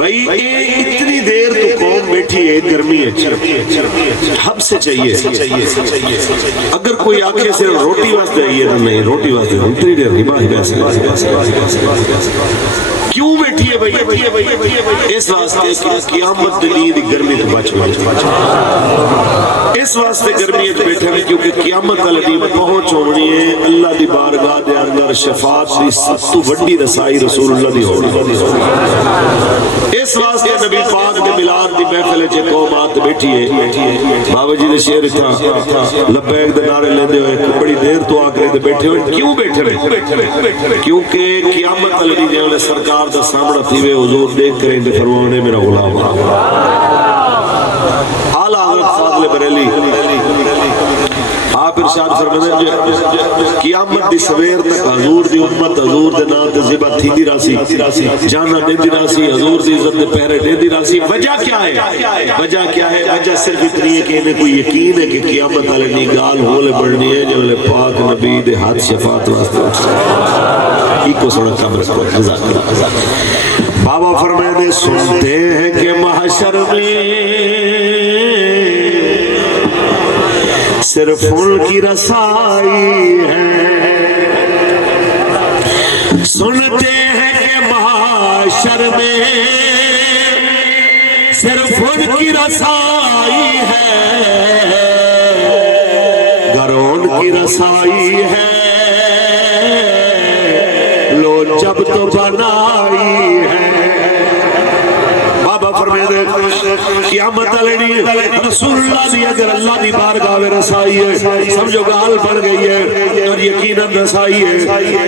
بھائی اتنی دیر تو قوم بیٹھی ہے گرمی ہے، حب سے چاہیے اگر کوئی آنکھیں صرف روٹی واسطے آئی ہے نہیں روٹی واسطے اتنی دیر نہیں باہر کیوں بیٹھی ہے بھائی؟ اس واسطے کہ قیامت دلی دی گرمی تو بچ اس واسطے گرمی بیٹھے ہیں کیونکہ قیامت علی پہنچ ہونی ہے اللہ دی بارگاہ دے اندر شفاعت دی سب تو بڑی رسائی رسول اللہ دی ہونی۔ اس واسطے نبی پاک دے میلاد دی محفل وچ قوم آت بیٹھی ہے، بابا جی نے شعر تھا لبیک دے نعرے لیندے ہوئے بڑی دیر تو آ کر بیٹھے ہوئے، کیوں بیٹھے رہے؟ کیونکہ قیامت علی دے سرکار دا سامنا تھی وے حضور دیکھ کریں دے فرمانے میرا غلام اعلیٰ حضرت فاضل بریلی آپ ارشاد فرماتے ہیں قیامت دی سویر تک حضور دی امت حضور دے نام تے ذبح تھی دی راسی جانا دے دی راسی حضور دی عزت دے پہرے دے دی راسی۔ وجہ کیا ہے؟ وجہ کیا ہے؟ وجہ صرف اتنی ہے کہ انہیں کوئی یقین ہے کہ قیامت والے دی گال ہولے بڑھنی ہے جو پاک نبی دے ہاتھ شفاعت واسطے اٹھ کو سونا قبر کو جزاک اللہ۔ بابا فرماتے سنتے ہیں کہ محشر میں صرف ان کی رسائی ہے، سنتے ہیں کہ محشر میں صرف ان کی رسائی ہے، گر ان کی رسائی ہے لو جب تو بنائی ہے۔ بابا فرماتے قیامت علیہ رسول اللہ دی اگر اللہ دی بارگاہ میں رسائی ہے سمجھو گال بڑھ گئی ہے اور یقیناً رسائی ہے۔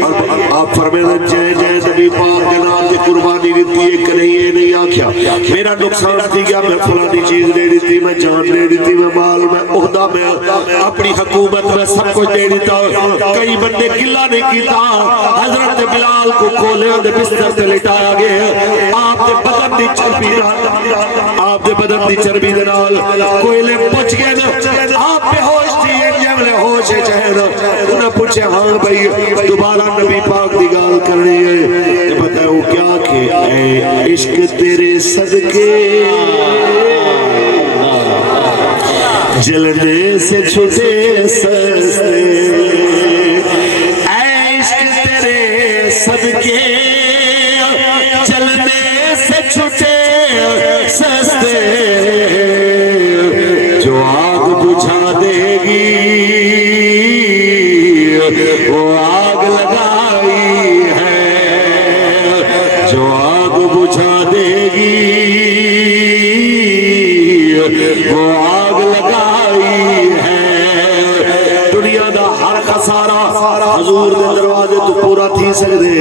اور آپ فرماتے جے جے نبی پاک کے نام کی قربانی دیتی ہے کہ نہیں یہ نہیں آکھیا میرا نقصان تھی گیا میں فلانی چیز دے دیتی میں جان دے دیتی میں مال میں عہدہ میں اپنی حکومت میں سب کچھ دے دیتا، کئی بندے قلعہ نہیں کیتا، حضرت بلال کو کولے دے بستر تے لٹایا گیا، آپ دے بدن دی چربی آپ دے بدن دی چربی دے نال کوئلے پچ گئے نا، آپ بے ہوش تھی جملے ہوش ہے چہرہ انہیں پوچھے ہاں بھئی دوبارہ نبی پاک دی گال کرنی ہے تو بتاؤ کیا کہ اے عشق تیرے صدقے جلنے سے چھٹے سستے، اے عشق تیرے صدقے جلنے سے چھٹے سستے، جو آگ بجھا دے گی وہ آگ لگائی ہے، جو آگ بجھا دے گی وہ آگ لگائی ہے۔ دنیا دا ہر خسارہ حضور دے دروازے تو پورا تھی سکدے،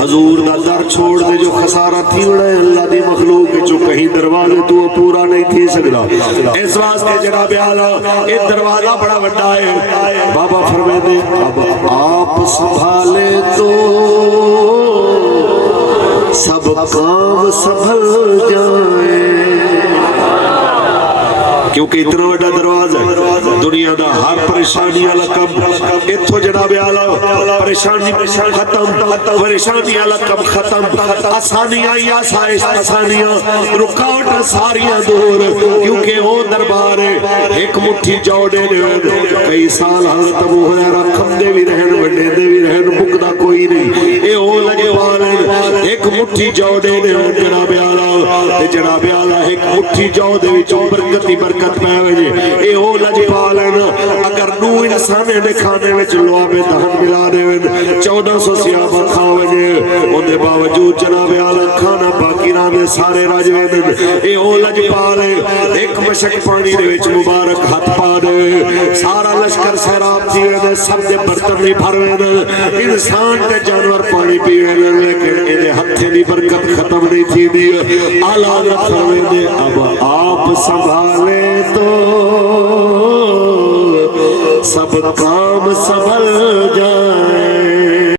حضور دا در چھوڑ دے جو خسارہ تھی بڑے اللہ دی مخلوق جو کہیں دروازے تو پورا نہیں تھی سکدا۔ اس واسطے جناب اعلیٰ یہ دروازہ بڑا بڑا ہے۔ بابا فرماتے اب آپ سنبھالے تو سب کام سنبھل جائیں، کیونکہ اتنا بڑا دروازہ ہے دنیا دا ہر پریشانی والا کم اتھو جناب اعلیٰ پریشانی ختم، پریشانی والا کم ختم، آسانیاں یا آسائش آسانیاں رکاوٹ ساریاں دور، کیونکہ وہ دربار ہے ایک مٹھی جوڑے نے کئی سال حضرت ابو ہریرہ کھمدے بھی رہن وڈے دے بھی رہن مکدا کوئی نہیں، اے او لجپال ایک مٹھی جوڑے نے جناب اعلیٰ ایک مٹھی جوڑے وچوں برکتی برکت میں وجہ اے او لجپال اگر نو انسانے نے کھانے میں چلوہ میں دہن ملا دے 1400 سیابہ کھا وجہ ان دے باوجود جناب اعلیٰ کھانا باقی نہ دے سارے راج ویدن اے او لجپال ایک مشک پانی دے وچ مبارک ہاتھ پا دے سارا لشکر سیراب تھی ویدن سب دے برتن نہیں بھر ویدن انسان تے جانور پانی پی ویدن لیکن انہیں ہتھے دی برکت ختم نہیں تھی دی اعلیٰ فرماتے اب آپ سنبھالے تو سب کام سنبھل جائیں۔